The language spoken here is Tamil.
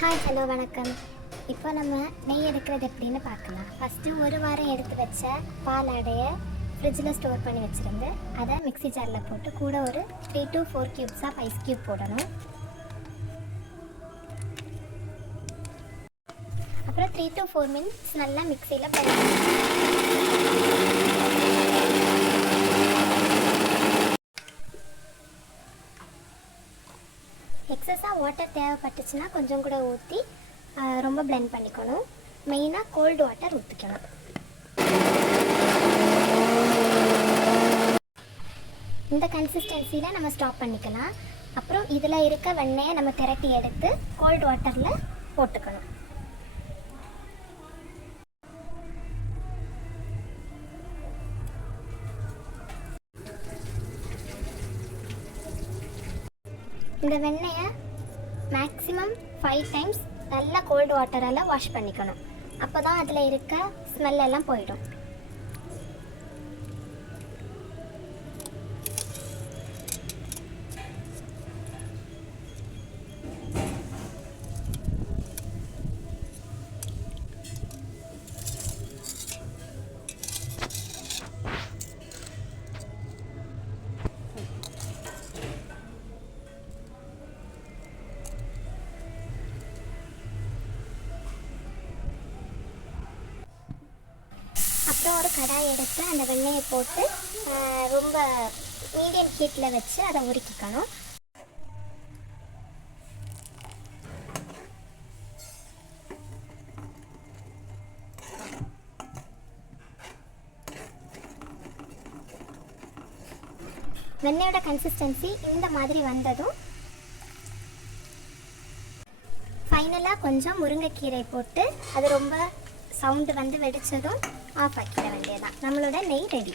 ஹாய் ஹலோ வணக்கம். இப்போ நம்ம நெய் எடுக்கிறது எப்படின்னு பார்க்கலாம். ஃபஸ்ட்டு ஒரு வாரம் எடுத்து வச்ச பால் அடைய ஃப்ரிட்ஜில் ஸ்டோர் பண்ணி வச்சுருந்து அதை மிக்ஸி ஜாரில் போட்டு கூட ஒரு 3 to 4 cubes of ice cube போடணும். அப்புறம் 3 to 4 மினிட்ஸ் நல்லா மிக்ஸியில் எக்ஸஸாக வாட்டர் தேவைப்பட்டுச்சுன்னா கொஞ்சம் கூட ஊற்றி ரொம்ப பிளெண்ட் பண்ணிக்கணும். மெயினாக கோல்டு வாட்டர் ஊற்றிக்கணும். இந்த கன்சிஸ்டன்சியில் நம்ம ஸ்டாப் பண்ணிக்கலாம். அப்புறம் இதில் இருக்க வெண்ணெயை நம்ம திரட்டி எடுத்து கோல்டு வாட்டரில் போட்டுக்கணும். இந்த வெண்ணெயை மேக்ஸிமம் 5 டைம்ஸ் நல்லா கோல்டு வாட்டரால் வாஷ் பண்ணிக்கணும். அப்போ தான் அதில் இருக்க ஸ்மெல் எல்லாம் போயிடும். அப்புறம் ஒரு கடாய் எடுத்து அந்த வெண்ணெயை போட்டு ரொம்ப மீடியம் ஹீட்டில் வச்சு அதை உருக்கிக்கணும். வெண்ணெயோட கன்சிஸ்டன்சி இந்த மாதிரி வந்ததும் ஃபைனலாக கொஞ்சம் முருங்கைக்கீரை போட்டு அது ரொம்ப சவுண்டு வந்து வெடித்ததும் ஆஃப் ஆக்கிட வேண்டியதான். நம்மளோட நெய் ரெடி.